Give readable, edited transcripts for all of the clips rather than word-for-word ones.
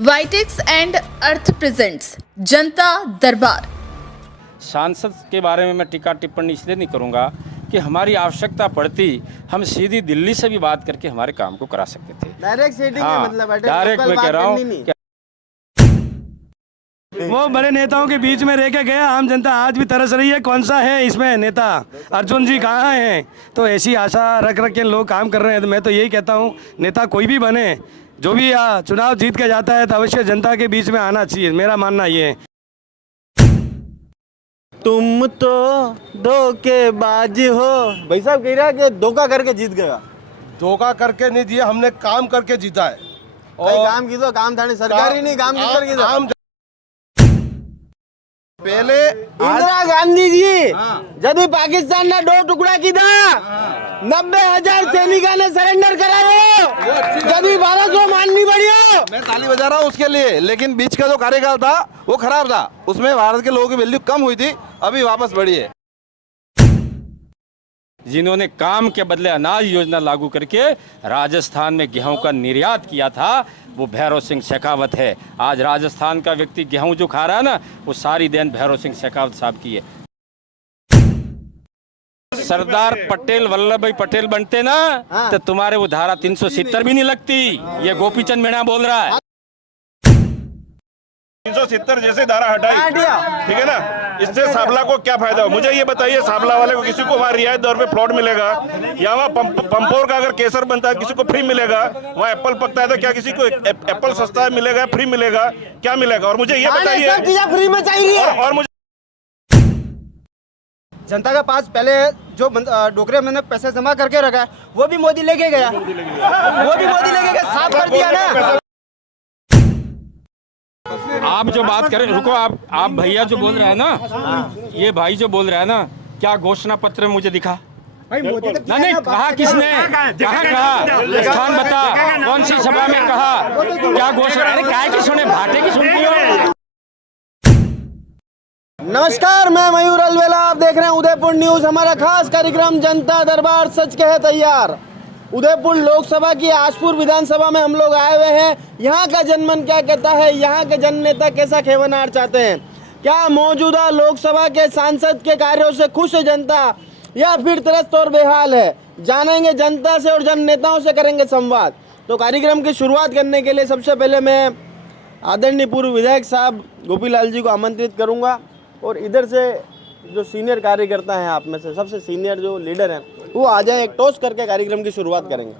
वाइटेक्स and earth presents जनता दरबार। सांसद के बारे में मैं टीका टिप्पणी इसलिए नहीं करूंगा कि हमारी आवश्यकता पड़ती हम सीधी दिल्ली से भी बात करके हमारे काम को करा सकते थे। डायरेक्ट सेटिंग है, मतलब डायरेक्ट मैं कह रहा हूँ वो बड़े नेताओं के बीच में रह के गया, आम जनता आज भी तरस रही है कौन सा है इसमें नेता, अर्जुन जी कहाँ हैं। तो ऐसी आशा रख रख के लोग काम कर रहे हैं। तो मैं तो यही कहता हूँ नेता कोई भी बने, जो भी चुनाव जीत के जाता है तो अवश्य जनता के बीच में आना चाहिए, मेरा मानना ये है। तुम तो धोखेबाज हो। भाई साहब कह रहा है कि धोखा करके जीत गया। धोखा करके नहीं दिया, हमने काम करके जीता है। और काम की तो काम थाने सरकारी नहीं काम की करके काम पहले इंदिरा गांधी जी जब पाकिस्तान ने दो टुकड़ा की था 90,000 सैनिका ने सरेंडर कराओ, जब भारत को माननी बढ़िया। मैं ताली बजा रहा हूँ उसके लिए, लेकिन बीच का जो कार्यकाल था वो खराब था, उसमें भारत के लोगों की वैल्यू कम हुई थी, अभी वापस बढ़ी है। जिन्होंने काम के बदले अनाज योजना लागू करके राजस्थान में गेहूं का निर्यात किया था वो भैरव सिंह शेखावत है। आज राजस्थान का व्यक्ति गेहूं जो खा रहा है ना, वो सारी देन भैरव सिंह शेखावत साहब की है। सरदार पटेल वल्लभ भाई पटेल बनते ना तो तुम्हारे वो धारा 370 भी नहीं लगती। ये गोपीचंद मीणा बोल रहा है। 370 जैसे धारा हटाई, ठीक है ना, इससे साबला को क्या फायदा हो? मुझे ये बताइए, साबला वाले को किसी को वहाँ रियायत दर पे प्लॉट मिलेगा, या वहाँ पंपोर का अगर केसर बनता है किसी को फ्री मिलेगा, वहाँ एप्पल पकता है तो क्या किसी को एप्पल सस्ता है मिलेगा, फ्री मिलेगा, क्या मिलेगा? और मुझे ये बताइए, फ्री में चाहिए। और मुझे जनता के पास पहले जो डोकरे मैंने पैसे जमा करके रखा है वो भी मोदी लेके गया, साफ कर दिया ना। आप जो बात करें, रुको, आप भैया जो बोल रहे हैं ना, ये भाई जो बोल रहा है ना, क्या घोषणा पत्र में मुझे दिखा? भाई मोदी ने नहीं कहा किसने, कहाँ कहा, स्थान बता, कौन सी सभा में कहा, क्या घोषणा? अरे क्या की सुने, भाटे की सुनती हो? नमस्कार, मैं मयूर अलवेला, आप देख रहे हैं उदयपुर न्यूज। हमारा खास कार्यक्रम जनता दरबार सच कहे तैयार। उदयपुर लोकसभा की आशपुर विधानसभा में हम लोग आए हुए हैं। यहाँ का जनमन क्या कहता है, यहाँ के जन नेता कैसा खेवनार चाहते हैं, क्या मौजूदा लोकसभा के सांसद के कार्यों से खुश है जनता या फिर त्रस्त और बेहाल है, जानेंगे जनता से और जन नेताओं से करेंगे संवाद। तो कार्यक्रम की शुरुआत करने के लिए सबसे पहले मैं आदरणीय पूर्व विधायक साहब गोपीलाल जी को आमंत्रित करूँगा, और इधर से जो सीनियर कार्यकर्ता हैं, आप में से सबसे सीनियर जो लीडर हैं, वो आ जाए, एक टोस्ट करके कार्यक्रम की शुरुआत करेंगे।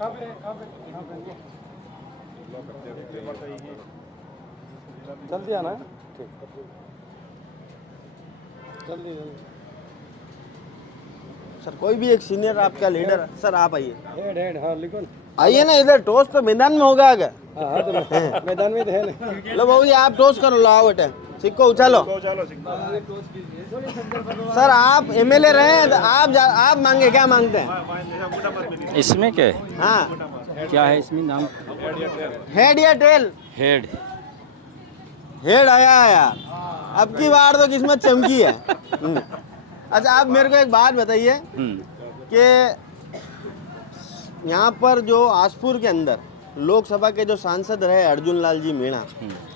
जल्दी आना है, जल्दी सर। कोई भी एक सीनियर आपका लीडर, सर आप आइए, आइए ना इधर। टोस्ट तो मैदान में होगा आगे, मैदान में है ना। लो बाबू जी आप टोस्ट करो, लाओ बेटे, सिक्को उछालो। सर आप एमएलए रहे हैं तो आप मांगे, क्या मांगते हैं इसमें क्या? हाँ क्या है इसमें नाम? हेड या टेल? हेड आया है यार, अब की बार तो किस्मत चमकी है। अच्छा आप मेरे को एक बात बताइए कि यहाँ पर जो आशपुर के अंदर लोकसभा के जो सांसद रहे अर्जुन लाल जी मीणा,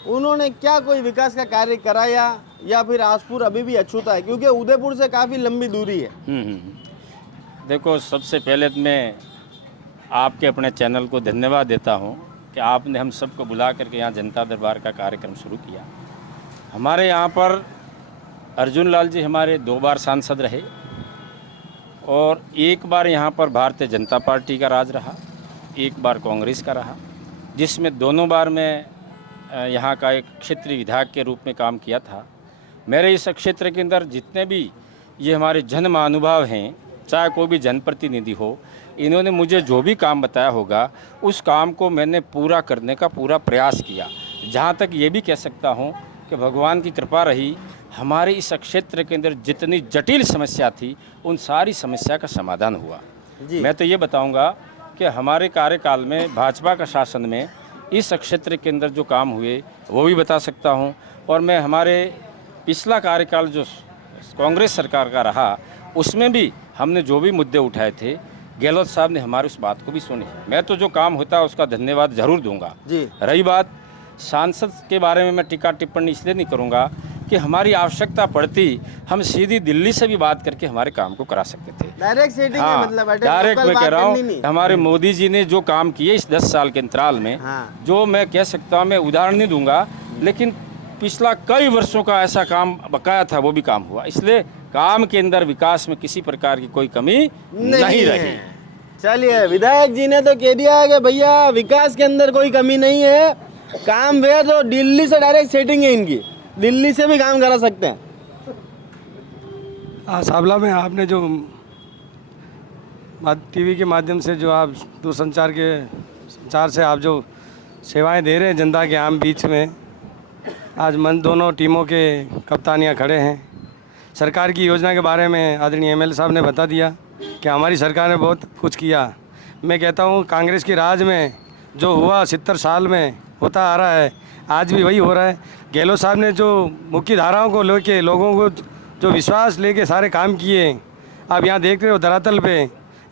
उन्होंने क्या कोई विकास का कार्य कराया या फिर आशपुर अभी भी अछूता है, क्योंकि उदयपुर से काफ़ी लंबी दूरी है। देखो, सबसे पहले तो मैं आपके अपने चैनल को धन्यवाद देता हूँ कि आपने हम सबको बुला करके यहाँ जनता दरबार का कार्यक्रम शुरू किया। हमारे यहाँ पर अर्जुन लाल जी हमारे 2 बार सांसद रहे और एक बार यहाँ पर भारतीय जनता पार्टी का राज रहा, एक बार कांग्रेस का रहा, जिसमें दोनों बार मैं यहाँ का एक क्षेत्रीय विधायक के रूप में काम किया था। मेरे इस क्षेत्र के अंदर जितने भी ये हमारे जन महानुभाव हैं, चाहे कोई भी जनप्रतिनिधि हो, इन्होंने मुझे जो भी काम बताया होगा उस काम को मैंने पूरा करने का पूरा प्रयास किया। जहाँ तक ये भी कह सकता हूँ कि भगवान की कृपा रही, हमारे इस क्षेत्र के अंदर जितनी जटिल समस्या थी उन सारी समस्या का समाधान हुआ। मैं तो ये बताऊँगा कि हमारे कार्यकाल में भाजपा का शासन में इस क्षेत्र के अंदर जो काम हुए वो भी बता सकता हूं, और मैं हमारे पिछला कार्यकाल जो कांग्रेस सरकार का रहा उसमें भी हमने जो भी मुद्दे उठाए थे, गहलोत साहब ने हमारी उस बात को भी सुनी। मैं तो जो काम होता है उसका धन्यवाद जरूर दूंगा। जी। रही बात सांसद के बारे में मैं टीका टिप्पणी इसलिए नहीं करूँगा कि हमारी आवश्यकता पड़ती हम सीधी दिल्ली से भी बात करके हमारे काम को करा सकते थे। डायरेक्ट सेटिंग है हाँ, मतलब डायरेक्ट मैं कह रहा हूँ नहीं। हमारे मोदी जी ने जो काम किए इस 10 साल के अंतराल में, हाँ। जो मैं कह सकता हूँ, मैं उदाहरण नहीं दूंगा, लेकिन पिछला कई वर्षों का ऐसा काम बकाया था, वो भी काम हुआ। इसलिए काम के अंदर विकास में किसी प्रकार की कोई कमी नहीं रही। चलिए, विधायक जी ने तो कह दिया है कि भैया विकास के अंदर कोई कमी नहीं है, काम वे तो दिल्ली से डायरेक्ट सेटिंग है इनकी, दिल्ली से भी काम करा सकते हैं। सावला में आपने जो टीवी के माध्यम से जो आप दूरसंचार के संचार से आप जो सेवाएं दे रहे हैं जनता के आम बीच में, आज मन दोनों टीमों के कप्तानियां खड़े हैं। सरकार की योजना के बारे में आदरणीय एमएलए साहब ने बता दिया कि हमारी सरकार ने बहुत कुछ किया। मैं कहता हूं कांग्रेस की राज में जो हुआ 70 साल में होता आ रहा है, आज भी वही हो रहा है। गहलोत साहब ने जो मुख्य धाराओं को लेके लोगों को जो विश्वास लेके सारे काम किए, अब यहाँ देख रहे हो धरातल पे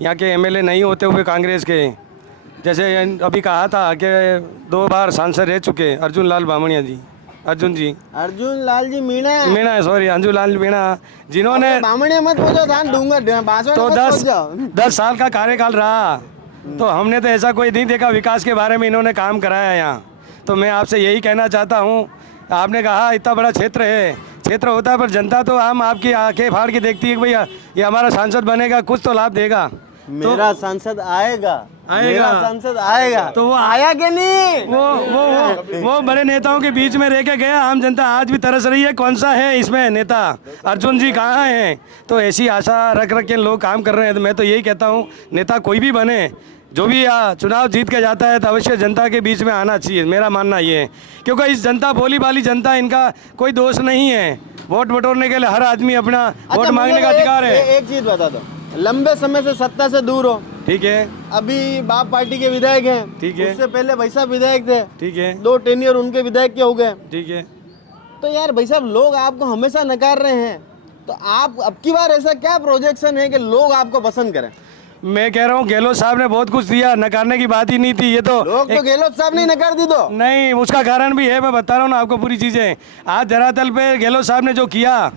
यहाँ के एमएलए नहीं होते हुए कांग्रेस के, जैसे अभी कहा था कि 2 बार सांसद रह चुके अर्जुन लाल बामणिया जी, अर्जुन लाल जी मीणा सॉरी अर्जुन लाल मीणा, जिन्होंने बामणिया मत पूछो, धान दूंगा तो 10 साल का कार्यकाल रहा, तो हमने तो ऐसा कोई नहीं देखा विकास के बारे में इन्होंने काम कराया यहाँ। तो मैं आपसे यही कहना चाहता हूँ, आपने कहा इतना बड़ा क्षेत्र है, क्षेत्र होता है पर जनता तो हम आपकी आंखें फाड़ के देखती है कि भैया ये हमारा सांसद बनेगा, कुछ तो लाभ देगा। मेरा सांसद आएगा, मेरा सांसद आएगा, तो वो आया कि नहीं? वो बड़े नेताओं के बीच में रह के गया, आम जनता आज भी तरस रही है कौन सा है इसमें नेता, अर्जुन जी कहाँ हैं। तो ऐसी आशा रख के लोग काम कर रहे हैं। तो मैं तो यही कहता हूँ नेता कोई भी बने, जो भी चुनाव जीत के जाता है तो अवश्य जनता के बीच में आना चाहिए, मेरा मानना ये है। क्योंकि इस जनता भोली भाली जनता, इनका कोई दोष नहीं है। वोट बटोरने के लिए हर आदमी अपना वोट मांगने का अधिकार है। एक चीज बता दो, लंबे समय से सत्ता से दूर हो, ठीक है, अभी बाप पार्टी के विधायक हैं, ठीक है, उससे पहले भाई साहब विधायक थे, ठीक है, 2 टेन्योर उनके विधायक के हो गए, ठीक है। तो यार भाई साहब लोग आपको हमेशा नकार रहे हैं, तो आप अब की बार ऐसा क्या प्रोजेक्शन है कि लोग आपको पसंद करें? मैं कह रहा हूँ गहलोत साहब ने बहुत कुछ दिया, नकारने की बात ही नहीं थी। ये तो लोग तो गहलोत साहब ने नकार दी, तो नहीं, उसका कारण भी है, मैं बता रहा हूँ ना आपको पूरी चीज़ें। आज धरातल पे गहलोत साहब ने जो किया,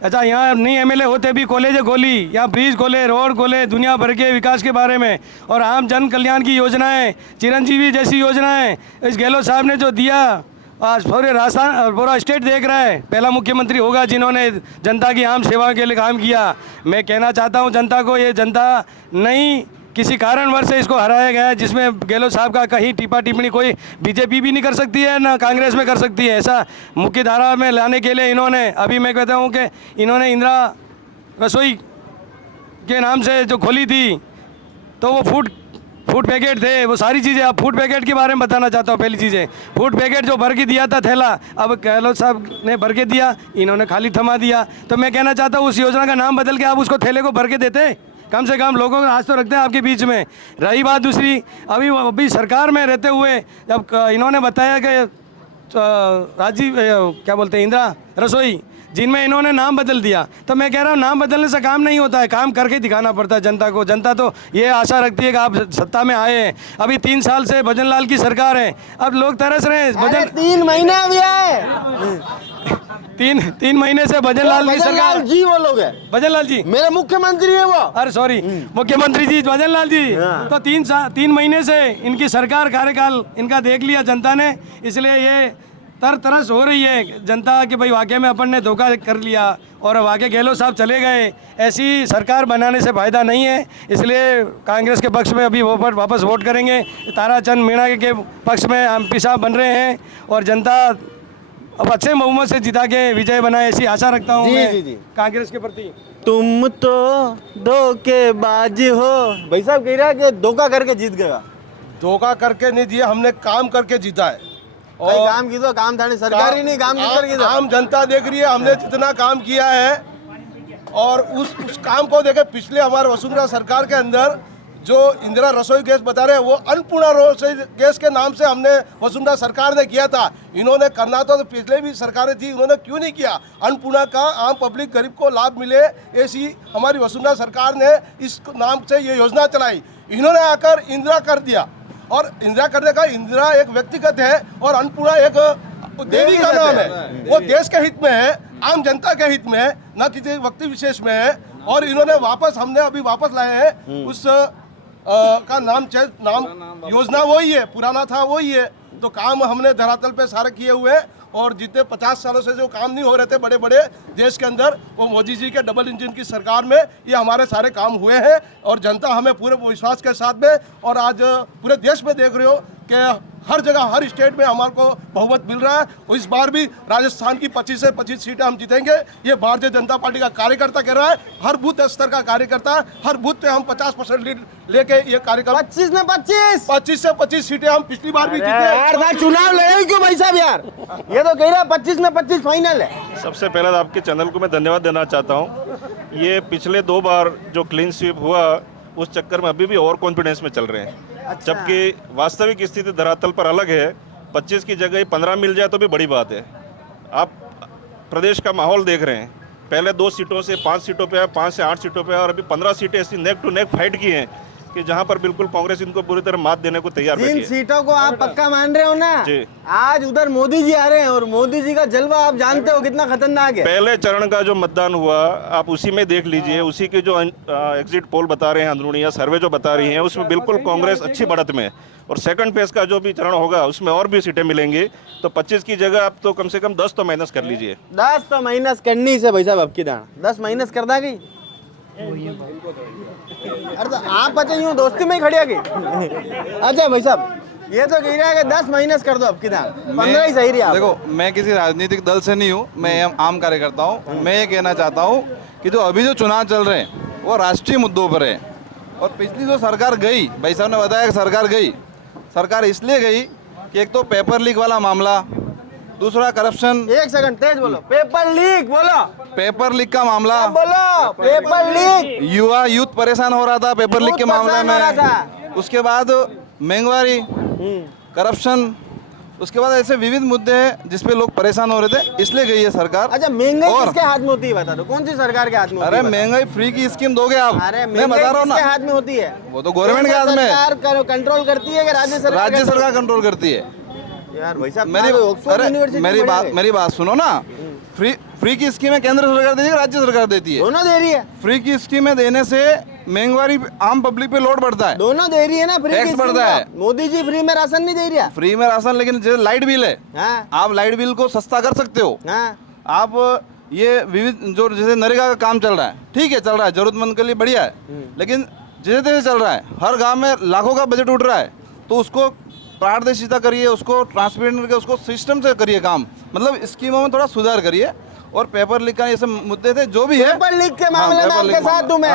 अच्छा यहाँ नहीं एमएलए होते भी कॉलेज खोली, यहाँ ब्रिज खोले, रोड खोले, दुनिया भर के विकास के बारे में, और आम जन कल्याण की योजनाएं, चिरंजीवी जैसी योजनाएं इस गहलोत साहब ने जो दिया, आज पूरे राजस्थान पूरा स्टेट देख रहा है। पहला मुख्यमंत्री होगा जिन्होंने जनता की आम सेवा के लिए काम किया। मैं कहना चाहता हूँ जनता को, ये जनता नहीं किसी कारणवश से इसको हराया गया है, जिसमें गहलोत साहब का कहीं टिप्पा टिप्पणी कोई बीजेपी भी नहीं कर सकती है, ना कांग्रेस में कर सकती है। ऐसा मुख्य धारा में लाने के लिए इन्होंने, अभी मैं कहता हूँ कि इन्होंने इंदिरा रसोई के नाम से जो खोली थी, तो वो फूड पैकेट थे, वो सारी चीज़ें। अब फूड पैकेट के बारे में बताना चाहता हूँ। पहली चीज़ें, फूड पैकेट जो भर के दिया था थैला, अब गहलोत साहब ने भर के दिया, इन्होंने खाली थमा दिया। तो मैं कहना चाहता हूँ उस योजना का नाम बदल के आप उसको थैले को भर के देते, कम से कम लोगों का हाथ तो रखते हैं आपके बीच में। रही बात दूसरी, अभी सरकार में रहते हुए जब इन्होंने बताया कि राजीव क्या बोलते हैं इंदिरा रसोई, जिनमें इन्होंने नाम बदल दिया, तो मैं कह रहा हूँ नाम बदलने से काम नहीं होता है, काम करके दिखाना पड़ता है जनता को। जनता तो ये आशा रखती है कि आप सत्ता में आए हैं, अभी 3 साल से भजन लाल की सरकार है, अब लोग तरस रहे हैं। भजन 3 महीने अभी आए, 3 महीने से भजन लाल की सरकार जी, वो लोग है भजन लाल जी, मेरे मुख्यमंत्री है वो, अरे सॉरी मुख्यमंत्री जी भजन लाल जी। तो 3 महीने से इनकी सरकार कार्यकाल इनका देख लिया जनता ने, इसलिए ये तरस हो रही है जनता कि भाई वाकई में अपन ने धोखा कर लिया और वाकई गहलोत साहब चले गए। ऐसी सरकार बनाने से फ़ायदा नहीं है, इसलिए कांग्रेस के पक्ष में अभी वापस वोट करेंगे। ताराचंद मीणा के पक्ष में एमपी साहब बन रहे हैं और जनता अब अच्छे बहुमत से जिता के विजय बनाए, ऐसी आशा रखता हूँ मैं कांग्रेस के प्रति। तुम तो धोखेबाज हो, भाई साहब कह रहा है कि धोखा करके जीत गया। धोखा करके नहीं दिया, हमने काम करके जीता है। और काम की तो काम था, सरकारी नहीं काम की तो आम जनता देख रही है हमने जितना काम किया है, और उस काम को देखे पिछले हमारे वसुंधरा सरकार के अंदर जो इंदिरा रसोई गैस बता रहे हैं, वो अन्नपूर्णा रसोई गैस के नाम से हमने वसुंधरा सरकार ने किया था। इन्होंने करना तो पिछले भी सरकारें थी, इन्होंने क्यों नहीं किया? अन्नपूर्णा का आम पब्लिक गरीब को लाभ मिले, ऐसी हमारी वसुंधरा सरकार ने इस नाम से ये योजना चलाई। इन्होंने आकर इंदिरा कर दिया, और इंदिरा करने का, इंदिरा एक व्यक्तिगत है और अन्नपूर्णा एक देवी का नाम है। वो देश के हित में है, आम जनता के हित में है, न किसी व्यक्ति विशेष में है। और इन्होंने हमने अभी वापस लाए हैं उस का नाम योजना वही है, पुराना था वही है। तो काम हमने धरातल पे सारे किए हुए हैं और जितने 50 सालों से जो काम नहीं हो रहे थे बड़े बड़े देश के अंदर, वो मोदी जी के डबल इंजन की सरकार में ये हमारे सारे काम हुए हैं। और जनता हमें पूरे विश्वास के साथ में, और आज पूरे देश में देख रहे हो कि हर जगह हर स्टेट में हमारे को बहुमत मिल रहा है। और इस बार भी राजस्थान की 25 से 25 सीटें हम जीतेंगे। ये भारतीय जनता पार्टी का कार्यकर्ता कह रहा है, हर बूथ स्तर का कार्यकर्ता, हर बूथ पे हम 50% लीड लेके ये कार्यक्रम 25 में 25 से 25 सीटें हम पिछली बार भी जीते। यार चुनाव लड़े क्यों भाई साहब यार? ये तो कह रहा है 25 में 25 फाइनल है। सबसे पहले तो आपके चैनल को मैं धन्यवाद देना चाहता हूँ। ये पिछले 2 बार जो क्लीन स्वीप हुआ उस चक्कर में अभी भी और कॉन्फिडेंस में चल रहे हैं। अच्छा। जबकि वास्तविक स्थिति धरातल पर अलग है। 25 की जगह 15 मिल जाए तो भी बड़ी बात है। आप प्रदेश का माहौल देख रहे हैं, पहले 2 सीटों से 5 सीटों पे है, 5 से 8 सीटों पे है, और अभी 15 सीटें ऐसी नेक टू नेक फाइट की हैं कि जहां पर बिल्कुल कांग्रेस इनको पूरी तरह मात देने को तैयार बैठी जिन है। सीटों को आप पक्का मान रहे हो ना, जी। आज उधर मोदी जी आ रहे हैं और मोदी जी का जलवा आप जानते हो कितना खतरनाक है। पहले चरण का जो मतदान हुआ आप उसी में देख लीजिए, उसी के जो एग्जिट पोल बता रहे हैं, अंदरूनी या सर्वे जो बता रही हैं, उसमें बिल्कुल कांग्रेस अच्छी बढ़त में है। और सेकंड फेज का जो भी चरण होगा उसमें और भी सीटें मिलेंगी। तो 25 की जगह आप तो कम से कम 10 तो माइनस कर लीजिए। 10 तो माइनस करनी से भाई साहब, अब की दाना 10 माइनस कर दा गई। अरे तो आप बचे यूं दोस्ती में ही खड़े गए। अच्छा भाई साहब ये तो कह रहा है कि 10 माइनस कर दो अब की दाना, 15 ही सही रही आप। देखो, मैं किसी राजनीतिक दल से नहीं हूँ, मैं आम कार्यकर्ता हूँ। मैं ये कहना चाहता हूँ कि जो अभी जो चुनाव चल रहे हैं वो राष्ट्रीय मुद्दों पर है। और पिछली जो सरकार गई, भाई साहब ने बताया कि सरकार इसलिए गई कि एक तो पेपर लीक वाला मामला, दूसरा करप्शन। एक सेकंड तेज बोलो, पेपर लीक बोलो, पेपर लीक का मामला बोलो पेपर लीक। यूथ परेशान हो रहा था पेपर लीक के मामले परेशान हो रहा में। उसके बाद महंगाई, करप्शन, उसके बाद ऐसे विविध मुद्दे हैं जिसपे लोग परेशान हो रहे थे, इसलिए गई है सरकार। अच्छा महंगाई और- किसके हाथ में होती है बता दो, कौन सी सरकार के हाथ में होती अरे है? महंगाई फ्री की स्कीम दोगे आप? अरे मैं बता रहा हूँ किसके ना, हाथ में होती है? वो तो गवर्नमेंट के हाथ में है। सरकार कंट्रोल करती है कि राज्य सरकार? राज्य सरकार कंट्रोल करती है। यार भाई साहब मेरी बात सुनो ना। फ्री की स्कीमें केंद्र सरकार देती है, राज्य सरकार देती है। दोनों दे रही है, फ्री की स्कीमें देने से महंगाई आम पब्लिक पे लोड बढ़ता है, दोनों दे रही है ना। फ्री टैक्स की बढ़ता स्कीम है। का। मोदी जी फ्री में राशन नहीं दे रहा। फ्री में राशन, लेकिन जैसे लाइट बिल है, हाँ आप लाइट बिल को सस्ता कर सकते हो। हाँ आप ये विविध जो जैसे नरेगा का काम चल रहा है, ठीक है चल रहा है, जरूरतमंद के लिए बढ़िया है, लेकिन जैसे तैसे चल रहा है, हर गांव में लाखों का बजट उठ रहा है, तो उसको पारदर्शिता करिए, उसको ट्रांसपेरेंट करके उसको सिस्टम से करिए काम, मतलब स्कीमों में थोड़ा सुधार करिए। और पेपर लीक का ये सब मुद्दे थे जो भी है। पेपर लीक के मामले में आपके साथ हूं मैं।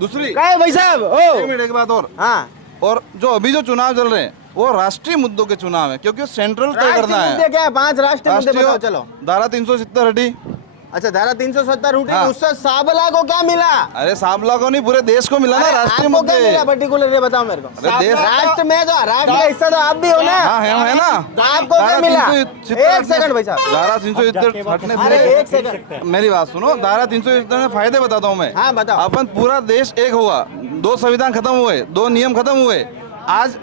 दूसरी काय भाई साहब एक मिनट, एक बात और। हाँ और जो अभी जो चुनाव चल रहे हैं वो राष्ट्रीय मुद्दों के चुनाव है, क्योंकि सेंट्रल तय करना राष्ट्रीय मुद्दे है। क्या है? 5 राष्ट्रीय मुद्दे बताओ चलो। धारा 370 हटी। अच्छा धारा 370 उठी, हाँ। उससे साबला को क्या मिला? अरे साबला को नहीं, पूरे देश को मिला ना अरे, राष्ट्रीय आपको क्या मुद्दे। मिला पर्टिकुलर ये बताओ मेरे को। अरे देश- राष्ट्र में जो राष्ट्र का हिस्सा तो आप भी हो ना। हाँ है ना। तो आपको क्या धारा मिला? 370 एक सेकंड भाई साहब, धारा 370 हटने अरे से एक सेकंड मेरी बात सुनो। धारा 370 में फायदे बताता हूँ मैं। हाँ, बताओ। अपन पूरा देश एक हुआ, 2 संविधान खत्म हुए, 2 नियम खत्म हुए। आज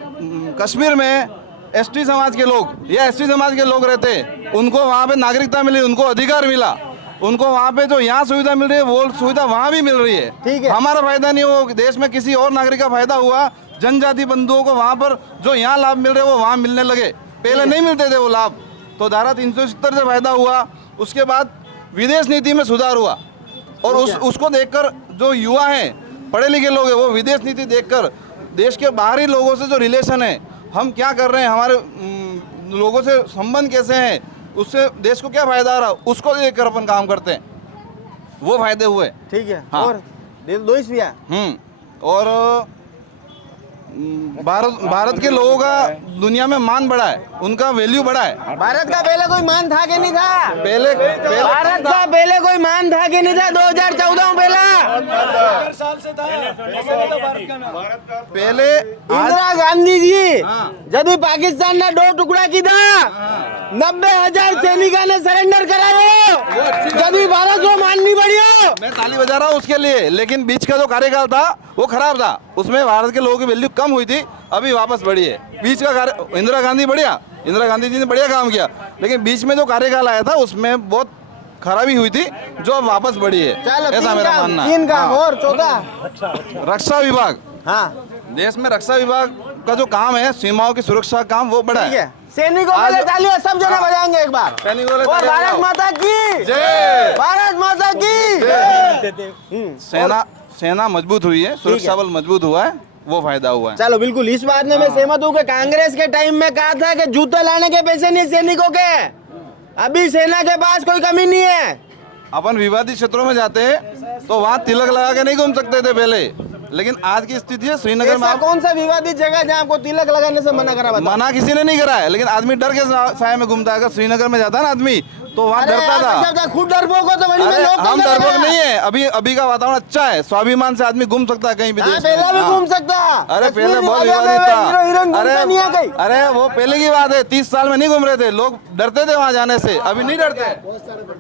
कश्मीर में एसटी समाज के लोग या एसटी समाज के लोग रहते, उनको वहाँ पे नागरिकता मिली, उनको अधिकार मिला, उनको वहाँ पे जो यहाँ सुविधा मिल रही है वो सुविधा वहाँ भी मिल रही है। ठीक है। हमारा फायदा नहीं, वो देश में किसी और नागरिक का फायदा हुआ। जनजाति बंधुओं को वहाँ पर जो यहाँ लाभ मिल रहे वो वहाँ मिलने लगे, पहले नहीं मिलते थे वो लाभ। तो धारा 370 से फायदा हुआ। उसके बाद विदेश नीति में सुधार हुआ, और उसको देखकर जो युवा हैं, पढ़े लिखे लोग हैं, वो विदेश नीति देखकर देश के बाहरी लोगों से जो रिलेशन है, हम क्या कर रहे हैं, हमारे लोगों से संबंध कैसे हैं, उससे देश को क्या फायदा आ रहा, उसको देखकर अपन काम करते हैं, वो फायदे हुए। ठीक है। हाँ। और दो ईस्विया और भारत के लोगों का दुनिया में मान बढ़ा है, उनका वैल्यू बढ़ा है। भारत का पहले कोई मान था कि नहीं था? पहले भारत का पहले कोई मान था कि नहीं था? 2014 में पहला पहले इंदिरा गांधी जी जब पाकिस्तान ने 2 टुकड़ा की था, 90,000 सैनिका ने सरेंडर कराया जब भारत को माननी पड़ी हो। मैं ताली बजा रहा हूँ उसके लिए, लेकिन बीच का जो कार्यकाल था वो खराब था, उसमें भारत के लोगों की वैल्यू कम हुई थी, अभी वापस बढ़ी है। बीच का इंदिरा गांधी जी ने बढ़िया काम किया, लेकिन बीच में जो कार्यकाल आया था उसमें बहुत खराबी हुई थी, जो अब वापस बढ़ी है, ऐसा मेरा मानना है। 3 काम और 14 रक्षा विभाग, हाँ देश में रक्षा विभाग का जो काम है, सीमाओं की सुरक्षा का काम, वो बड़ा है। सैनिकों के लिए तालियां सब जने बजाएंगे एक बार। सैनिकों के लिए और तालियां भारत बजाओ। माता की जय। भारत माता की सेना मजबूत हुई है, सुरक्षा बल मजबूत हुआ है, वो फायदा हुआ है। चलो बिल्कुल, इस बात में मैं सहमत हूँ कि कांग्रेस के टाइम में कहा था कि जूते लाने के पैसे नहीं सैनिकों के, अभी सेना के पास कोई कमी नहीं है। अपन विवादित क्षेत्रों में जाते हैं तो वहाँ तिलक लगा के नहीं घूम सकते थे पहले, लेकिन आज की स्थिति है श्रीनगर में ऐसा कौन सा विवादित जगह जहाँ आपको तिलक लगाने से मना करा? बताओ। मना किसी ने नहीं करा है, लेकिन आदमी डर के साए में घूमता है। अगर श्रीनगर में जाता है ना आदमी तो वहाँ डरता था। खुद डरपोक हो तो वहीं पे अरे लोग हम कैसे डरपोक डरा? नहीं है, अभी का वातावरण अच्छा है, स्वाभिमान से आदमी घूम सकता है कहीं भी हाँ, देश में। पहले भी हाँ। घूम सकता। अरे कश्मीर पहले बहुत हिमालय में विवादित हीरो हीरोइन था। घूमते नहीं है कहीं। अरे वो पहले की बात है, 30 साल में नहीं घूम रहे थे लोग, डरते थे वहाँ जाने से, अभी नहीं डरते।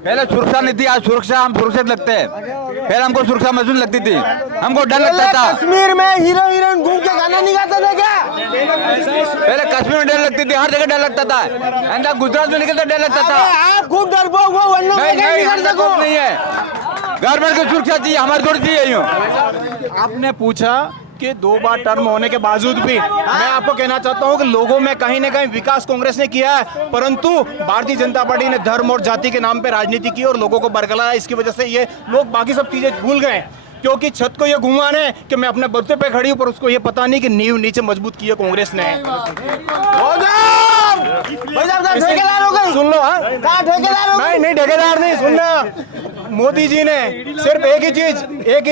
पहले सुरक्षा नहीं थी, आज सुरक्षा हम सुरक्षित लगते हैं। पहले हमको सुरक्षा महसूस लगती थी, हमको डर लगता था। कश्मीर में हीरो हीरोइन घूम के गाना नहीं गाते थे क्या? पहले कश्मीर में डर लगती थी, हर जगह डर लगता था, ऐसा गुजरात में निकलता डर लगता था। आप खुद डरपोक हो, वरना मैं नहीं नहीं कर नहीं, सकूं। नहीं है, गवर्नमेंट की सुरक्षा चाहिए, हमारी थोड़ी चाहिए यूँ। आपने पूछा कि 2 बार टर्म होने के बावजूद भी मैं आपको कहना चाहता हूं कि लोगों में कहीं ना कहीं विकास कांग्रेस ने किया है, परंतु भारतीय जनता पार्टी ने धर्म और जाति के नाम पे राजनीति की और लोगों को बरगलाया। इसकी वजह से ये लोग बाकी सब चीजें भूल गए, क्योंकि छत को ये घुमाने कि मैं अपने बलते पे खड़ी हूं, पर उसको ये पता नहीं कि नींव नीचे मजबूत की है कांग्रेस ने। ठेकेदार हो गए? सुन लो, हाँ? कहाँ ठेकेदार हो गए? नहीं ठेकेदार नहीं, सुनना। मोदी जी ने सिर्फ एक ही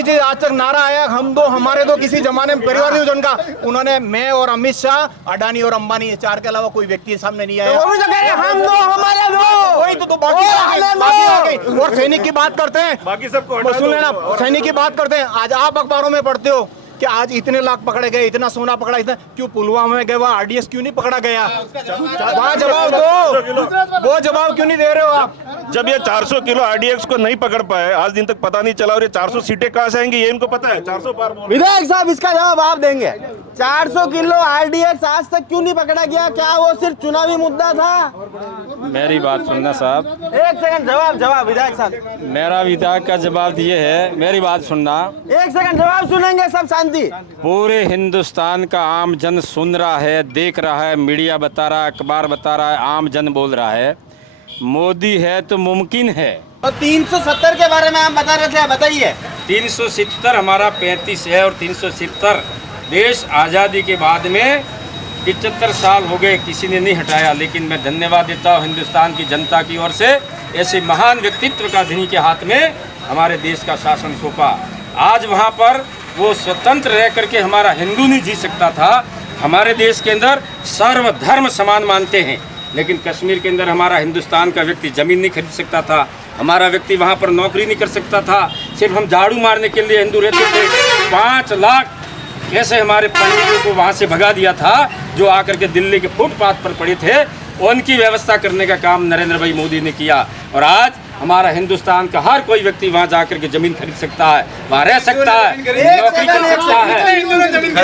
चीज आज तक नारा आया, हम दो हमारे दो, किसी जमाने में परिवार नियोजन का। उन्होंने मैं और अमित शाह, अडानी और अंबानी, 4 के अलावा कोई व्यक्ति सामने नहीं आया। वो भी तो कह रहे हैं, हम दो हमारे दो। वही तो बाकी आ गई। और सैनिक की बात करते हैं, बाकी सबको सुन लेना, सैनिक की बात करते हैं। आज आप अखबारों में पढ़ते हो कि आज इतने लाख पकड़े गए, इतना सोना पकड़ा, इतना क्यों पुलवामा में गए, वहाँ आरडीएक्स क्यों नहीं पकड़ा गया? वहाँ जवाब दो, वो जवाब क्यों नहीं दे रहे हो आप? जब ये 400 किलो आरडीएक्स को नहीं पकड़ पाए, आज दिन तक पता नहीं चला, और ये 400 सीटें कहाँ से आएंगी ये इनको पता है? 400 पार विधायक साहब, इसका जवाब आप देंगे। 400 किलो आरडीएक्स आज तक क्यों नहीं पकड़ा गया? क्या वो सिर्फ चुनावी मुद्दा था? मेरी बात सुनना साहब, 1 सेकंड, जवाब विधायक साहब, मेरा विधायक का जवाब ये है, मेरी बात सुनना। 1 सेकंड जवाब सुनेंगे सब, शांति। पूरे हिंदुस्तान का आम जन सुन रहा है, देख रहा है, मीडिया बता रहा है, अखबार बता रहा है, आम जन बोल रहा है, मोदी है तो मुमकिन है। और 370 के बारे में आप बता रहे थे, बताइए। 370 हमारा 35 है, और 370 देश आज़ादी के बाद में 75 साल हो गए, किसी ने नहीं हटाया। लेकिन मैं धन्यवाद देता हूँ हिंदुस्तान की जनता की ओर से, ऐसे महान व्यक्तित्व का धनी के हाथ में हमारे देश का शासन सौंपा। आज वहाँ पर वो स्वतंत्र रह करके हमारा हिंदू नहीं जी सकता था। हमारे देश के अंदर सर्वधर्म समान मानते हैं, लेकिन कश्मीर के अंदर हमारा हिंदुस्तान का व्यक्ति ज़मीन नहीं खरीद सकता था, हमारा व्यक्ति वहाँ पर नौकरी नहीं कर सकता था। सिर्फ हम झाड़ू मारने के लिए हिंदू रहते थे। 5 लाख ऐसे हमारे पंडितों को वहाँ से भगा दिया था, जो आकर के दिल्ली के फुटपाथ पर पड़े थे। उनकी व्यवस्था करने का काम नरेंद्र भाई मोदी ने किया, और आज हमारा हिंदुस्तान का हर कोई व्यक्ति वहाँ जाकर के जमीन खरीद सकता है, वहाँ रह सकता है, नौकरी कर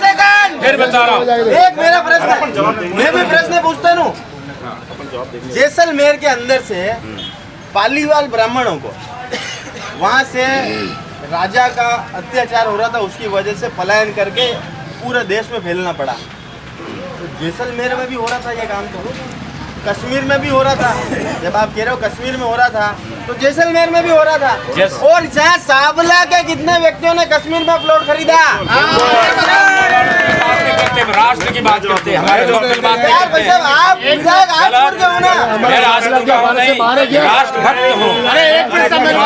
सकता है। फिर बता रहा हूँ, एक मेरा प्रश्न, मैं भी प्रश्न पूछता हूँ। जैसलमेर के अंदर से पालीवाल ब्राह्मणों को वहाँ से राजा का अत्याचार हो रहा था, उसकी वजह से पलायन करके पूरे देश में फैलना पड़ा। तो जैसलमेर में भी हो रहा था ये काम, तो कश्मीर में भी हो रहा था। जब आप कह रहे हो कश्मीर में हो रहा था, तो जैसलमेर में भी हो रहा था। और जहाँ सांवला के कितने व्यक्तियों ने कश्मीर में प्लॉट खरीदा? राष्ट्र की बात करते हैं, हमारे लोकल बात नहीं यार करते भाई साहब, आप विधायक आज के हो ना? मैं राष्ट्र का हूँ नहीं, राष्ट्रभक्त हूँ।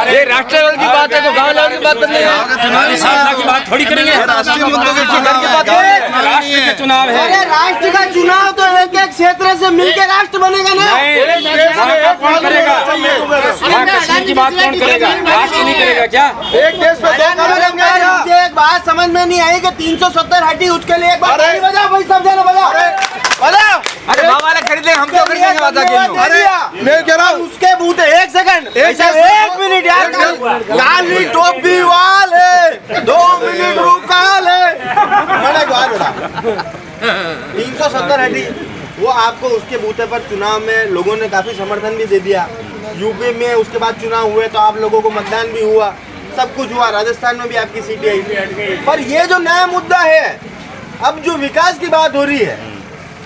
ये राष्ट्रीय लेवल की बात है तो गाँव लेवल की बात करनी है। चुनावी साधना की बात थोड़ी करेंगे, राष्ट्रीय मुद्दों की राष्ट्र के चुनाव है। अरे राष्ट्र का चुनाव तो एक क्षेत्र से मिलकर राष्ट्र बनेगा ना। वहाँ का कौन करेगा? वहाँ कश्मीर की बात कौन करेगा? राष्ट्र नहीं करेगा क्या? एक देश में मुझे एक बात समझ में नहीं आई कि 370 हटी, उसके लिए एक बार ताली बजाओ भाई, सब जने बजाओ। ने वादा किया अरे मैं कह रहा हूँ उसके बूते 1 सेकंड एक एक मिनट यार काली टोपी वाले 2 मिनट रुका ले मैंने एक बात बता 370 हटी वो आपको उसके बूते पर चुनाव में लोगों ने काफी समर्थन भी दे दिया। यूपी में उसके बाद चुनाव हुए तो आप लोगों को मतदान भी हुआ, सब कुछ हुआ, राजस्थान में भी आपकी सीटें आई। पर ये जो नया मुद्दा है, अब जो विकास की बात हो रही है,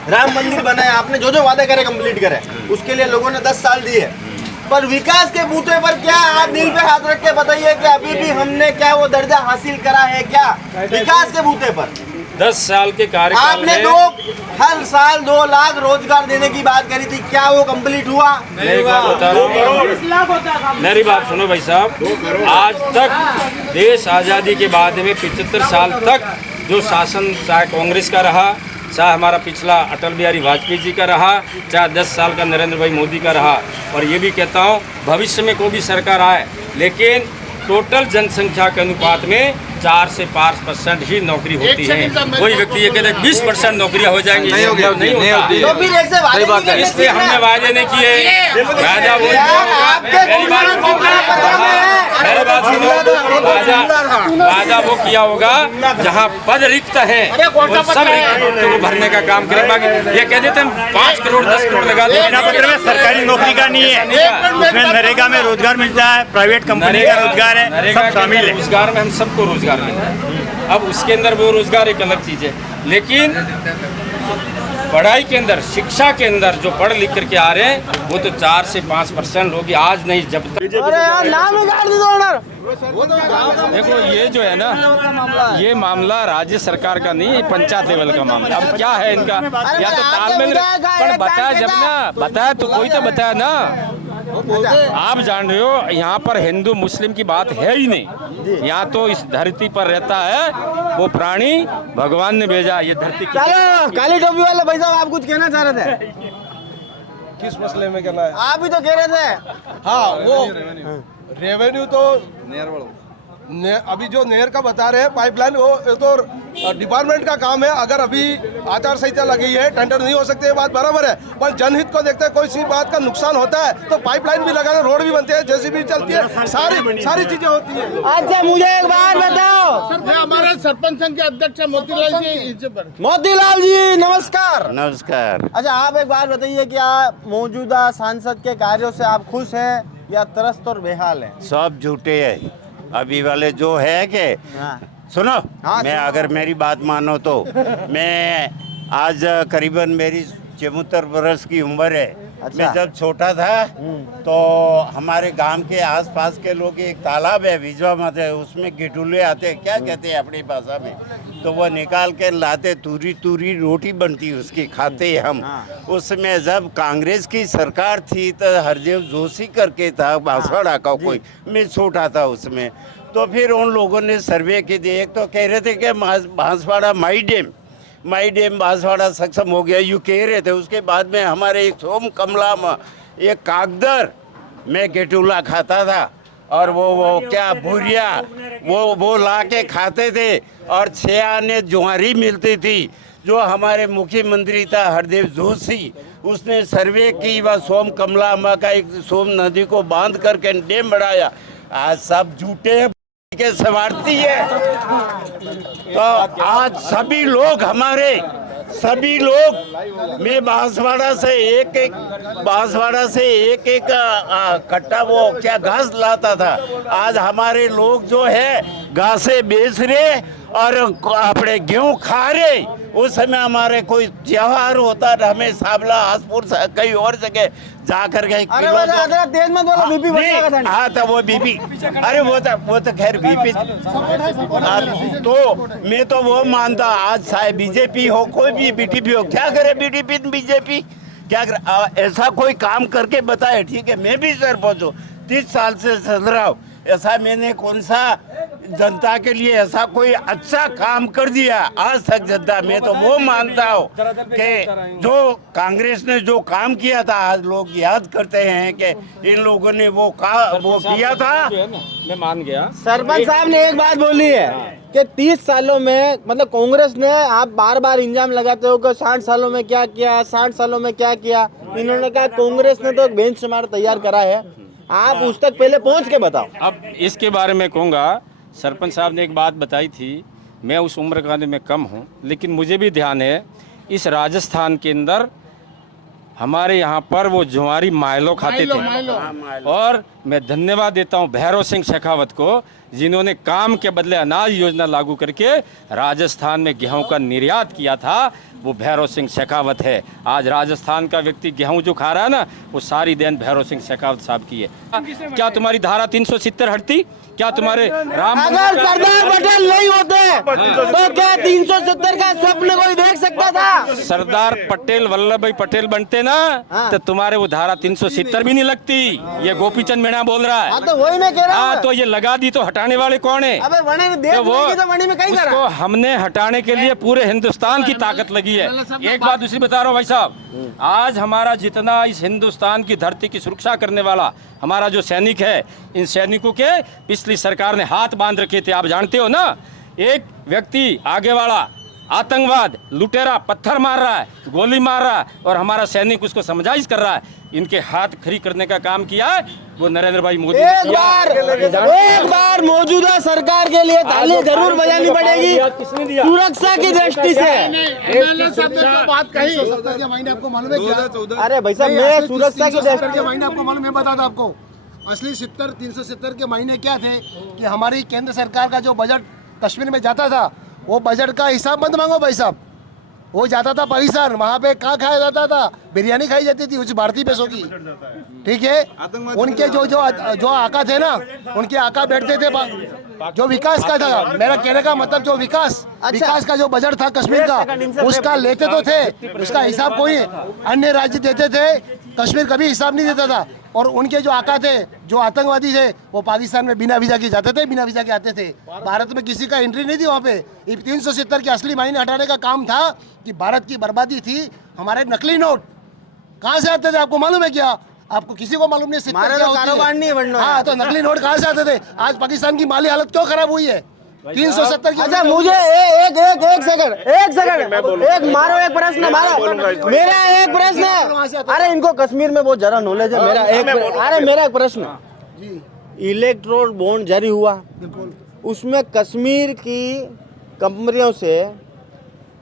राम मंदिर बनाया आपने, जो जो वादे करे कंप्लीट करे, उसके लिए लोगों ने 10 साल दिए, पर विकास के बूते पर क्या आप दिल पे हाथ रख के बताइए कि अभी भी हमने क्या वो दर्जा हासिल करा है क्या विकास के बूते पर? 10 साल के कार्यकाल आपने में हर साल 2 लाख रोजगार देने की बात करी थी, क्या वो कंप्लीट हुआ? मेरी बात बता रहा हूँ, मेरी बात सुनो भाई साहब। आज तक देश आज़ादी के बाद में 75 साल तक जो शासन चाहे कांग्रेस का रहा, चाहे हमारा पिछला अटल बिहारी वाजपेयी जी का रहा, चाहे 10 साल का नरेंद्र भाई मोदी का रहा, और ये भी कहता हूँ भविष्य में कोई भी सरकार आए, लेकिन टोटल जनसंख्या के अनुपात में 4 से 5% ही नौकरी होती है। कोई व्यक्ति ये कहते हैं 20% नौकरियां हो जाएंगी, नहीं होती, नहीं होती। तो फिर ऐसे वादे नहीं करने इसलिए हमने वादे नहीं किए। राजा वो वादा वो किया होगा जहाँ पद रिक्त है वो सब रिक्त को भरने का काम करेंगे। ये कह देते हैं 5 करोड़ 10 करोड़ लगा दो, पत्र में सरकारी नौकरी का नहीं है, उसमें नरेगा में रोजगार मिलता है, प्राइवेट कंपनी का रोजगार है, सब शामिल है। रोजगार में हम सबको रोजगार मिलता है। अब उसके अंदर वो रोजगार एक अलग चीज़ है, लेकिन पढ़ाई के अंदर, शिक्षा के अंदर जो पढ़ लिख करके आ रहे हैं वो तो 4 से 5% लोग आज नहीं, जब तक देखो ये जो है ना, ये मामला राज्य सरकार का नहीं है, पंचायत लेवल का मामला। अब क्या है इनका, या तो तालमेल पर बताया, जब ना बताया तो कोई तो बताया ना। आप जान रहे हो यहाँ पर हिंदू मुस्लिम की बात है ही नहीं। यहाँ तो इस धरती पर रहता है वो प्राणी भगवान ने भेजा ये धरती। काली टोपी वाले भाई साहब, आप कुछ कहना चाह रहे थे? किस मसले में कहना है? आप ही तो कह रहे थे। हाँ वो रेवेन्यू तो अभी जो नहर का बता रहे हैं पाइपलाइन, वो तो डिपार्टमेंट का काम है। अगर अभी आचार संहिता लगी है, टेंडर नहीं हो सकते, ये बात बराबर है, पर जनहित को देखते हैं, कोई सी बात का नुकसान होता है तो पाइपलाइन भी लगाना, रोड भी बनते हैं, जेसीबी चलती है, सारी चीजें होती है। अच्छा मुझे एक बात बताओ, हमारे सरपंच संघ के अध्यक्ष मोतीलाल जी। मोतीलाल जी नमस्कार। नमस्कार। अच्छा आप एक बात बताइए, क्या मौजूदा सांसद के कार्यों से आप खुश हैं या त्रस्त और बेहाल हैं? सब झूठे है अभी वाले जो है कि सुनो, मैं अगर मेरी बात मानो तो मैं आज करीबन मेरी 74 वर्ष की उम्र है। मैं जब छोटा था तो हमारे गांव के आसपास के लोग, एक तालाब है विजवा मत है, उसमें गिटुले आते, क्या कहते हैं अपनी भाषा में, तो वो निकाल के लाते, तूरी तूरी रोटी बनती उसकी खाते हम। उसमें जब कांग्रेस की सरकार थी तो हरदेव जोशी करके था बांसवाड़ा का कोई, मैं छोटा था उसमें, तो फिर उन लोगों ने सर्वे की थी। एक तो कह रहे थे कि बांसवाड़ा माई डेम बांसवाड़ा सक्षम हो गया, यूँ कह रहे थे। उसके बाद में हमारे एक सोम कमला में एक कागदर में गेटूला खाता था, और वो क्या भुरिया वो ला के खाते थे, और 6 आने ज्वारी मिलती थी। जो हमारे मुख्यमंत्री था हरदेव जोशी, उसने सर्वे की, वह सोम कमला अम्मा का एक सोम नदी को बांध करके डैम बढ़ाया। आज सब झूठे के सवारती है। तो आज सभी लोग मैं बांसवाड़ा से एक कट्टा वो क्या घास लाता था। आज हमारे लोग जो है घासें बेच रहे और अपने गेहूं खा रहे। उस समय हमारे कोई त्योहार होता था, हमें साबला आसपुर कहीं और जगह जाकर के हाँ तो वो बीपी, अरे वो तो खैर बीपी। तो मैं तो वो मानता, आज चाहे बीजेपी हो कोई भी बीटीपी हो, क्या करे बीजेपी क्या करे, ऐसा कोई काम करके बताए। ठीक है, मैं भी सरपंच हूँ, 30 साल से चल रहा हूँ, ऐसा मैंने कौन सा जनता के लिए ऐसा कोई अच्छा काम कर दिया आज तक जनता में, तो वो मानता हूँ कि जो कांग्रेस ने जो काम किया था आज लोग याद करते हैं कि इन लोगों ने वो किया था। मैं मान गया। सरपंच साहब ने एक बात बोली है कि 30 सालों में, मतलब कांग्रेस ने, आप बार बार इल्जाम लगाते हो कि 60 सालों में क्या किया, 60 सालों में क्या किया। इन्होंने कहा कांग्रेस ने तो एक बेंचमार्क तैयार करा है, आप उस तक पहले पहुंच के बताओ। अब इसके बारे में कहूँगा, सरपंच साहब ने एक बात बताई थी, मैं उस उम्र का में कम हूँ, लेकिन मुझे भी ध्यान है इस राजस्थान के अंदर हमारे यहाँ पर वो ज्वारी मायलो खाते थे। और मैं धन्यवाद देता हूँ भैरव सिंह शेखावत को, जिन्होंने काम के बदले अनाज योजना लागू करके राजस्थान में गेहूं का निर्यात किया था। वो भैरव सिंह शेखावत है। आज राजस्थान का व्यक्ति गेहूं जो खा रहा है ना, वो सारी देन भैरव सिंह शेखावत साहब की है। क्या तुम्हारी धारा 370 हटती? क्या तुम्हारे राम, अगर सरदार पटेल नहीं होते तो क्या 370 का स्वप्न कोई देख सकता था? सरदार पटेल वल्लभ भाई पटेल बनते ना, तो तुम्हारे वो धारा 370 भी नहीं लगती। ये गोपीचंद मीणा बोल रहा है। तो वही मैं कह रहा हूँ। तो ये लगा दी तो हटाने वाले कौन है? अबे वने देख तो वो लेगी तो वने में कहीं करा। उसको हमने हटाने के लिए पूरे हिंदुस्तान की ताकत लगी है। एक बात दूसरी बता रहा हूँ भाई साहब, आज हमारा जितना इस हिंदुस्तान की धरती की सुरक्षा करने वाला हमारा जो सैनिक है, इन सैनिकों के पिछली सरकार ने हाथ बांध रखे थे। आप जानते हो ना, एक व्यक्ति आगे वाला आतंकवाद लुटेरा पत्थर मार रहा है, गोली मार रहा है, और हमारा सैनिक उसको समझाइश कर रहा है। इनके हाथ खड़ी करने का काम किया है वो नरेंद्र भाई मोदी ने किया। एक बार मौजूदा सरकार के लिए ताली जरूर बजानी पड़ेगी, सुरक्षा की दृष्टि से। बात कही आपको मालूम है क्या? अरे भाई साहब, मैं सुरक्षा की दृष्टि के महीने आपको मालूम है, बता दो आपको असली 370 के महीने क्या थे कि हमारी केंद्र सरकार का जो बजट कश्मीर में जाता था, वो बजट का हिसाब मत मांगो भाई साहब। वो जाता था पाकिस्तान, वहाँ पे क्या खाया जाता था? बिरयानी खाई जाती थी उस भारतीय पैसों की, ठीक है। उनके जो आका थे ना, उनके आका बैठते थे जो विकास का था। मेरा कहने का मतलब जो विकास का जो बजट था कश्मीर का, उसका लेते तो थे, उसका हिसाब कोई अन्य राज्य देते थे, कश्मीर कभी हिसाब नहीं देता था। और उनके जो आका थे, जो आतंकवादी थे, वो पाकिस्तान में बिना वीजा के जाते थे, बिना वीजा के आते थे। भारत में किसी का एंट्री नहीं थी वहाँ पे। 370 के असली मायने हटाने का काम था कि भारत की बर्बादी थी। हमारे नकली नोट कहाँ से आते थे आपको मालूम है क्या? आपको किसी को मालूम नहीं? कारोबार नहीं बनना। हाँ, तो नकली नोट कहाँ से आते थे? आज पाकिस्तान की माली हालत क्यों खराब हुई है? 370 की। अच्छा, मुझे एक सेकंड एक मारो, एक प्रश्न मारो। मेरा एक प्रश्न है। अरे इनको कश्मीर में बहुत ज्यादा नॉलेज है। मेरा एक प्रश्न, इलेक्ट्रोल बॉन्ड जारी हुआ, उसमें कश्मीर की कंपनियों से,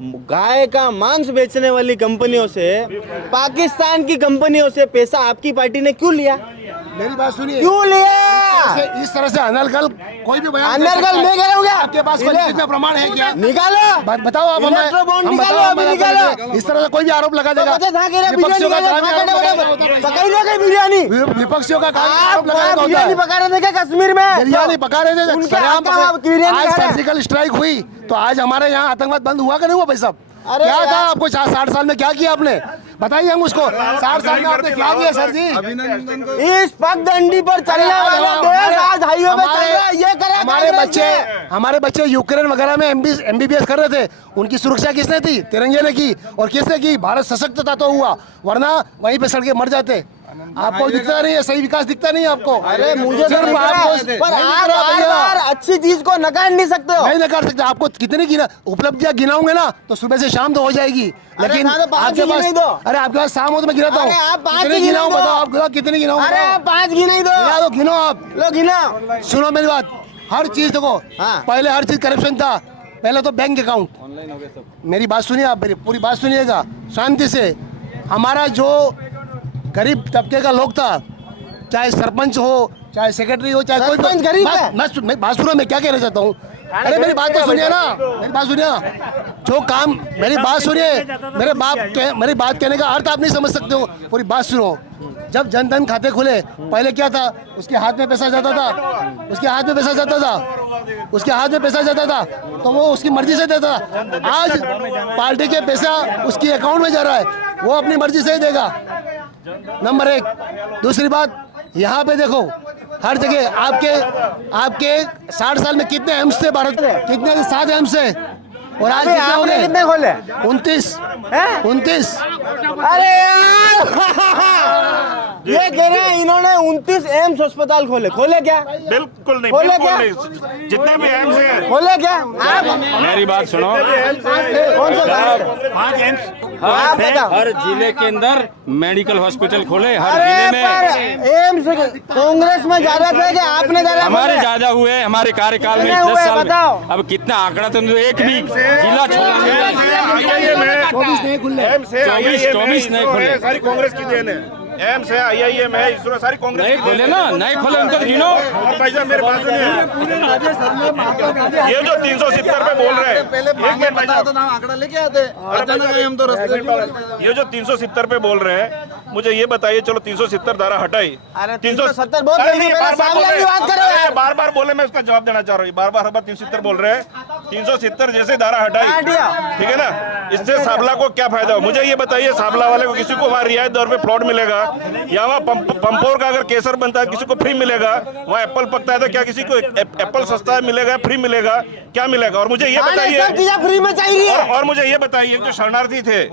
गाय का मांस बेचने वाली कंपनियों से, पाकिस्तान की कंपनियों से पैसा आपकी पार्टी ने क्यों लिया? मेरी बात सुनिए, क्यों लिया? इस तरह से अनर्गल कोई भी बयान अनर्गल मैं कह रहा हूँ क्या? आपके पास कोई लिखित में प्रमाण है क्या? निकालो, बताओ आप हमें। निकालो, अभी निकालो। इस तरह से कोई भी आरोप लगा देगा। विपक्षियों का काम बिरयानी, विपक्षियों का काम बिरयानी पका रहे थे कश्मीर में, बिरयानी पका रहे थे। आज सर्जिकल स्ट्राइक हुई तो आज हमारे यहाँ आतंकवाद बंद हुआ कि नहीं हुआ भाई साहब? क्या था आपको 60 साल में क्या किया आपने? बताइए हम उसको। 60 साल में आपने क्या किया सर जी? इस पगडंडी पर चलने वाला देश आज हाईवे पे चल रहा है। ये करा हमारे बच्चे यूक्रेन वगैरह में MBBS कर रहे थे, उनकी सुरक्षा किसने थी? तिरंगे ने की। और किसने की? भारत सशक्तता तो हुआ, वरना वहीं पे सड़के मर जाते। आपको दिखता नहीं है, सही विकास दिखता नहीं है आपको। अरे मुझे पर आप बार अच्छी चीज को नकार नहीं सकते हो। नहीं नकार सकते। आपको कितनी उपलब्धियां गिनाऊंगे ना तो सुबह से शाम तो हो जाएगी, लेकिन आपके पास, अरे आपके पास शाम हो तो मैं गिनाता हूँ। कितनी गिनाऊं बताओ आप? कितनी गिनाऊं? अरे 5 गिनाई दो। गिनो आप, लो गिना। सुनो मेरी बात। हर चीज देखो, पहले हर चीज करप्शन था। पहले तो बैंक अकाउंट, मेरी बात सुनिए आप, मेरी पूरी बात सुनिएगा शांति से। हमारा जो गरीब तबके का लोग था, चाहे सरपंच हो, चाहे सेक्रेटरी हो, चाहे कोई गरीब है। मैं बात सुनो, मैं क्या कहना चाहता हूँ। अरे मेरी बात तो सुनिए ना, मेरी बात सुनिए ना। जो काम, मेरी बात सुनिए, मेरी बात कहने का अर्थ आप नहीं समझ सकते हो। पूरी बात सुनो। जब जनधन खाते खुले, पहले क्या था? उसके हाथ में पैसा जाता था, उसके हाथ में पैसा जाता था, उसके हाथ में पैसा जाता था, तो वो उसकी मर्जी से देता था। आज पार्टी के पैसा उसकी अकाउंट में जा रहा है, वो अपनी मर्जी से ही देगा। नंबर 1। दूसरी बात, यहाँ पे देखो, हर जगह आपके 60 साल में कितने एम्स थे भारत में? कितने थे? 7 एम्स है। और आज कितने खोले? 29। अरे यार ये कह रहे हैं इन्होंने 29 एम्स अस्पताल खोले क्या? बिल्कुल नहीं, खोले बिल्कुल क्या? नहीं। जितने भी एम्स हैं खोले क्या? मेरी बात सुनो, कौन सा? आप बताओ। हर जिले के अंदर मेडिकल हॉस्पिटल खोले, हर अरे जिले में। पर एम्स कांग्रेस में ज्यादा थे कि आपने ज्यादा? हमारे ज्यादा हुए, हमारे कार्यकाल में कितने 10 हुए साल बताओ? में। अब कितना आंकड़ा तो एक भी जिला छोड़ा नहीं है। 24 नहीं खुले। सारी कांग्रेस की देन है। एम्स है, IIM है, इसरो सारी कांग्रेस नहीं की खोले देन ना, है। नहीं खोले उनको गिनो। और भाई साहब मेरे पास सुनिए, ये जो 370 पे बोल रहे हैं, एक मिनट भाई साहब, आंकड़ा लेके आते हम तो ये जो 370 पे बोल रहे हैं, मुझे ये बताइए, चलो 370 धारा हटाई। अरे 370 बहुत अरे नहीं, नहीं, पहले सामने की बात करो यार। बार बोले, मैं उसका जवाब देना चाह रहा हूँ। बार 370 बोल रहे हैं, 370 जैसे धारा हटाई, ठीक है ना? इससे साबला को क्या फायदा हो? मुझे ये बताइए, साबला वाले को किसी को वहाँ रियायत दर पे प्लॉट मिलेगा, या वहाँ पंपोर का अगर केसर बनता है किसी को फ्री मिलेगा, वहाँ एप्पल पकता है तो क्या किसी को एप्पल सस्ता मिलेगा, फ्री मिलेगा, क्या मिलेगा? और मुझे ये बताइए, सब चीजें फ्री में चाहिए। और मुझे ये बताइए, जो शरणार्थी थे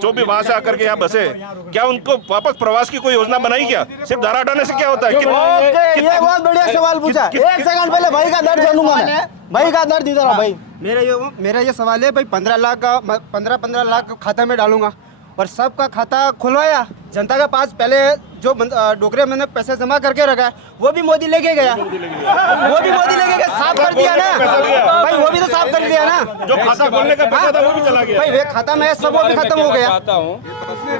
जो भी वहां से आकर के यहाँ बसे, क्या उनको वापस प्रवास की कोई योजना बनाई क्या? सिर्फ धारा हटाने से क्या होता है? ओके, ये बहुत बढ़िया सवाल पूछा। एक सेकंड पहले भाई का दर्द जानूंगा मैं। भाई का दर्द इधर आओ भाई। मेरा ये सवाल है भाई, 15 लाख खाता में डालूंगा और सबका खाता खुलवाया। जनता के पास पहले जो डोकरे मैंने पैसे जमा करके रखा है वो भी मोदी लेके गया, साफ कर दिया ना भाई, वो भी तो साफ कर दिया ना। जो खाता खोलने का पैसा था वो भी चला गया भाई वे खाता में सब वो भी खत्म हो गया।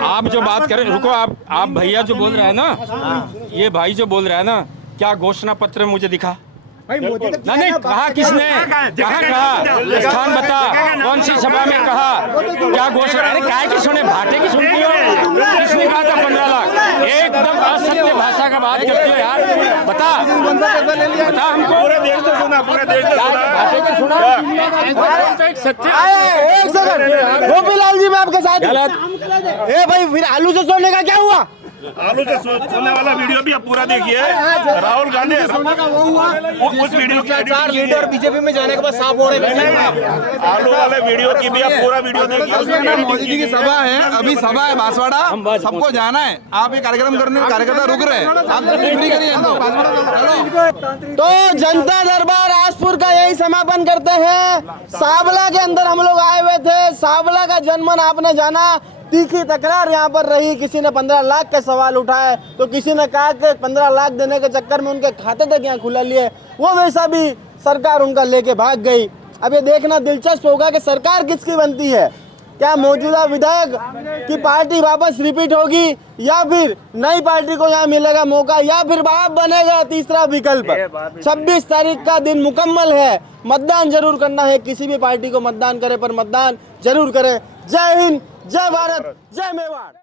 आप जो बात करें, रुको, आप भैया जो बोल रहे हैं ना, ये भाई जो बोल रहा है ना, क्या घोषणा पत्र मुझे दिखा? भाई मोदी ने नहीं, कहा किसने? कहा स्थान बता, कौन सी सभा में कहा? क्या घोषणा? अरे क्या की सुने, भाटे की सुनती हो? किसने कहा था 15 लाख? एकदम असत्य भाषा का बात करती हो यार। बता हमको। पूरे देश ने सुना, पूरे देश ने सुना। भाटे की सुना? एक सेकंड, गोपीलाल जी मैं आपके साथ। ए भाई, फिर आलू से सोने का क्या हुआ? आलू से सोने वाला वीडियो भी आप पूरा देखिए। राहुल गांधी उस वीडियो की 4 लीडर बीजेपी में जाने के बाद साफ हो रहे हैं। आलू वाले वीडियो की भी आप पूरा वीडियो देखिए। मोदी जी की सभा है, अभी सभा है बांसवाड़ा, सबको जाना है। आप ये कार्यक्रम करने कार्यकर्ता रुक रहे हैं, आप जल्दी करिए। तो जनता दरबार आजपुर का यही समापन करते हैं। सावला के अंदर हम लोग आए हुए थे। सावला का जनमन आपने जाना, तीखी तकरार यहाँ पर रही। किसी ने 15 लाख के सवाल उठाए तो किसी ने कहा कि 15 लाख देने के चक्कर में उनके खाते तक यहाँ खुला लिए, वो वैसा भी सरकार उनका लेके भाग गई। अब ये देखना दिलचस्प होगा कि सरकार किसकी बनती है। क्या मौजूदा विधायक की पार्टी वापस रिपीट होगी, या फिर नई पार्टी को यहाँ मिलेगा मौका, या फिर बाप बनेगा तीसरा विकल्प। 26 तारीख का दिन मुकम्मल है, मतदान जरूर करना है। किसी भी पार्टी को मतदान करे पर मतदान जरूर करें। जय हिंद, जय भारत, जय मेवाड़।